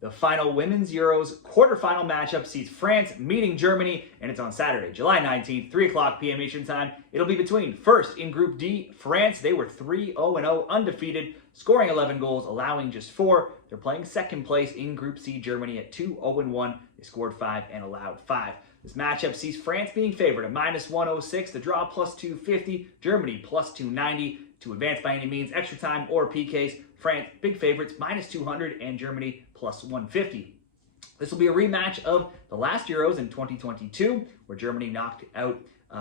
The final Women's Euros quarterfinal matchup sees France meeting Germany, and it's on Saturday, July 19th, 3 o'clock p.m. Eastern Time. It'll be between first in Group D, France. They were 3-0-0, undefeated, scoring 11 goals, allowing just 4. They're playing second place in Group C, Germany, at 2-0-1. They scored 5 and allowed 5. This matchup sees France being favored at -106, the draw +250, Germany +290. To advance by any means, extra time or PKs, France big favorites -200 and Germany +150. This will be a rematch of the last Euros in 2022, where Germany knocked out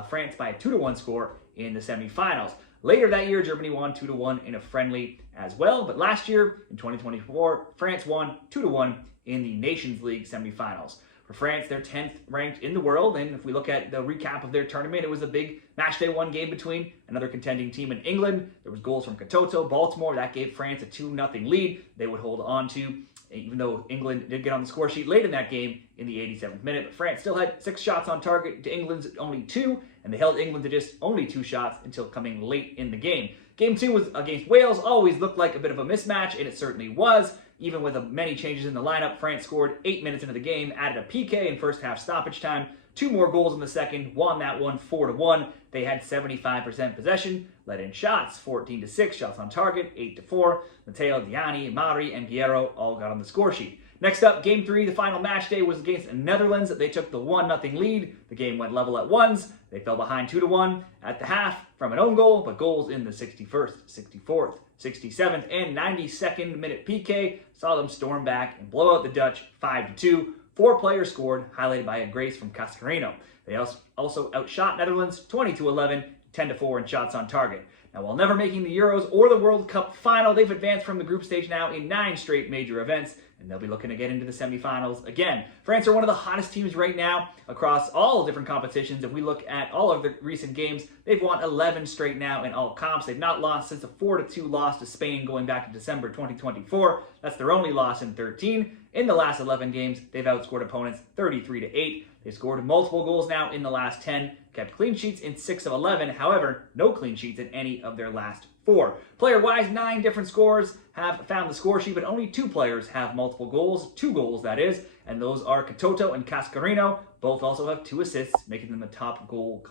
France by a 2-1 score in the semifinals. Later that year, Germany won 2-1 in a friendly as well, but last year, in 2024, France won 2-1 in the Nations League semifinals. For France, they're 10th ranked in the world, and if we look at the recap of their tournament, it was a big matchday 1 game between another contending team in England. There was goals from Katoto, Baltimore. That gave France a 2-0 lead. They would hold on to, even though England did get on the score sheet late in that game in the 87th minute. But France still had 6 shots on target to England's only 2, and they held England to just only 2 shots until coming late in the game. Game 2 was against Wales. Always looked like a bit of a mismatch, and it certainly was. Even with many changes in the lineup, France scored 8 minutes into the game, added a PK in first half stoppage time, 2 more goals in the second, won that one 4-1. They had 75% possession, let in shots, 14-6, shots on target, 8-4. Matteo, Diani, Mari, and Guerrero all got on the score sheet. Next up, Game 3, the final match day, was against the Netherlands. They took the 1-0 lead. The game went level at ones. They fell behind 2-1 at the half from an own goal, but goals in the 61st, 64th, 67th, and 92nd minute PK saw them storm back and blow out the Dutch 5-2. 4 players scored, highlighted by a brace from Cascarino. They also outshot Netherlands 20-11, 10-4 in shots on target. Now, while never making the Euros or the World Cup final, they've advanced from the group stage now in 9 straight major events, and they'll be looking to get into the semifinals again. France are one of the hottest teams right now across all different competitions. If we look at all of the recent games, they've won 11 straight now in all comps. They've not lost since a 4-2 loss to Spain going back to December 2024. That's their only loss in 13. In the last 11 games, they've outscored opponents 33-8. They've scored multiple goals now in the last 10, kept clean sheets in 6 of 11. However, no clean sheets in any of their last 4. Player-wise, 9 different scorers have found the score sheet, but only 2 players have multiple goals, 2 goals that is, and those are Katoto and Cascarino. Both also have 2 assists, making them the top goal,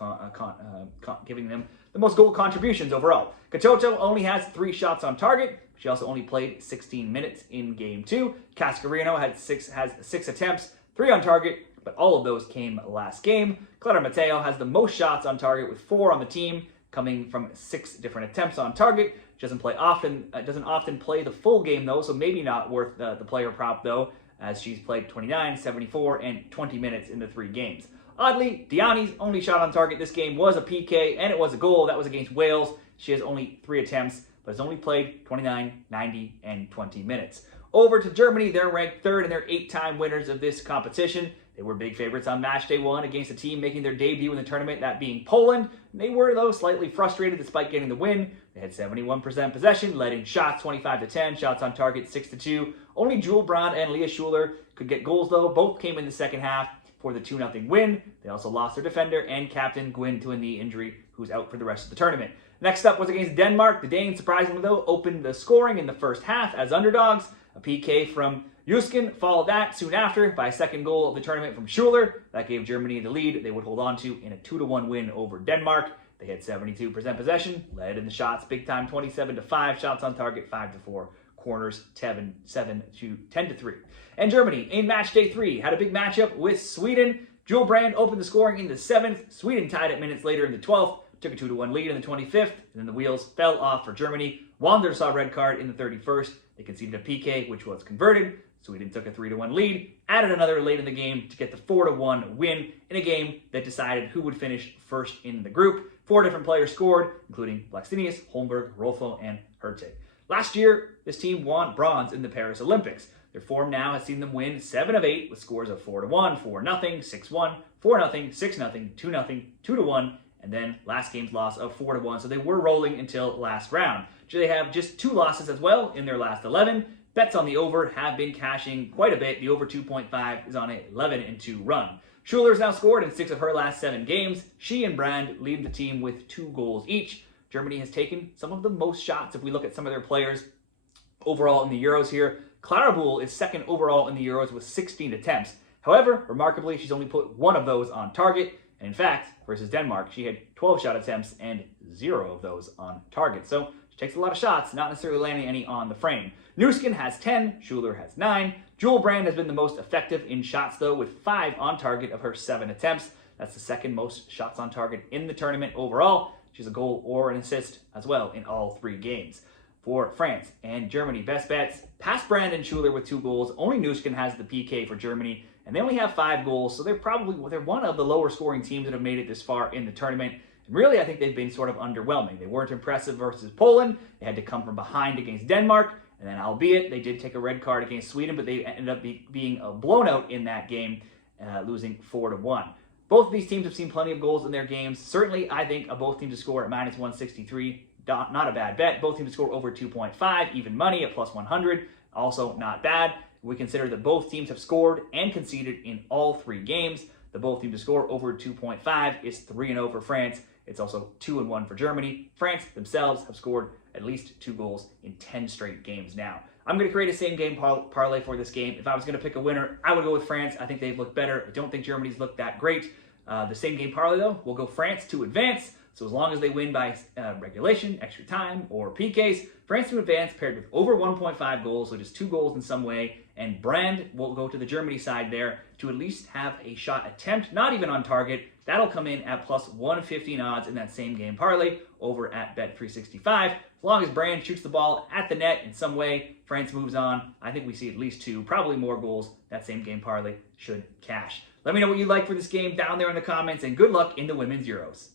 giving them the most goal contributions overall. Katoto only has 3 shots on target. She also only played 16 minutes in Game 2. Cascarino has 6 attempts, 3 on target, but all of those came last game. Clara Matteo has the most shots on target with 4 on the team, coming from 6 different attempts on target. She doesn't play often, doesn't often play the full game though, so maybe not worth the player prop though, as she's played 29, 74, and 20 minutes in the 3 games. Oddly, Diani's only shot on target this game was a PK, and it was a goal. That was against Wales. She has only 3 attempts, but has only played 29, 90, and 20 minutes. Over to Germany, they're ranked 3rd and they're 8-time winners of this competition. They were big favorites on match day 1 against a team making their debut in the tournament, that being Poland. They were, though, slightly frustrated despite getting the win. They had 71% possession, led in shots 25-10, shots on target 6-2. Only Jule Brand and Leah Schuler could get goals, though. Both came in the second half for the 2-0 win. They also lost their defender and captain Gwyn to a knee injury, who's out for the rest of the tournament. Next up was against Denmark. The Danes, surprisingly, though, opened the scoring in the first half as underdogs. A PK from Juskin followed that soon after by a second goal of the tournament from Schuler. That gave Germany the lead they would hold on to in a 2-1 win over Denmark. They had 72% possession, led in the shots big time, 27-5, shots on target 5-4, corners 10-3. And Germany in match day 3 had a big matchup with Sweden. Jule Brand opened the scoring in the 7th. Sweden tied it minutes later in the 12th. Took a 2-1 lead in the 25th, and then the wheels fell off for Germany. Wander saw a red card in the 31st. They conceded a PK, which was converted. Sweden took a 3-1 lead, added another late in the game to get the 4-1 win in a game that decided who would finish first in the group. 4 different players scored, including Blackstenius, Holmberg, Rolfo, and Hertig. Last year, this team won bronze in the Paris Olympics. Their form now has seen them win 7 of 8 with scores of 4-1, 4-0, 6-1, 4-0, 6-0, 2-0, 2-1, and then last game's loss of 4-1. So they were rolling until last round. They have just 2 losses as well in their last 11. Bets on the over have been cashing quite a bit. The over 2.5 is on an 11-2 run. Schuler's now scored in 6 of her last 7 games. She and Brand lead the team with 2 goals each. Germany has taken some of the most shots if we look at some of their players overall in the Euros here. Clara Boule is second overall in the Euros with 16 attempts. However, remarkably, she's only put one of those on target. And in fact, versus Denmark, she had 12 shot attempts and 0 of those on target. So she takes a lot of shots, not necessarily landing any on the frame. Nuskin has 10, Schuler has 9. Jewel Brand has been the most effective in shots, though, with 5 on target of her 7 attempts. That's the second most shots on target in the tournament overall. She has a goal or an assist as well in all 3 games. For France and Germany, best bets, past Brand and Schuler with 2 goals. Only Nuskin has the PK for Germany, and they only have 5 goals, so they're one of the lower scoring teams that have made it this far in the tournament. And really, I think they've been sort of underwhelming. They weren't impressive versus Poland. They had to come from behind against Denmark, and then albeit they did take a red card against Sweden, but they ended up being blown out in that game, losing 4-1. Both of these teams have seen plenty of goals in their games. Certainly, I think both teams to score at minus 163, not a bad bet. Both teams to score over 2.5, even money at plus 100, also not bad. We consider that both teams have scored and conceded in all 3 games. The both teams to score over 2.5 is 3-0 for France. It's also 2-1 for Germany. France themselves have scored at least 2 goals in 10 straight games now. I'm going to create a same-game parlay for this game. If I was going to pick a winner, I would go with France. I think they've looked better. I don't think Germany's looked that great. The same-game parlay, though, will go France to advance. So as long as they win by regulation, extra time, or PKs, France to advance paired with over 1.5 goals, so just 2 goals in some way, and Brand will go to the Germany side there to at least have a shot attempt, not even on target. That'll come in at plus 115 odds in that same game parlay over at Bet365. As long as Brand shoots the ball at the net in some way, France moves on. I think we see at least 2, probably more goals. That same game parlay should cash. Let me know what you like for this game down there in the comments, and good luck in the Women's Euros.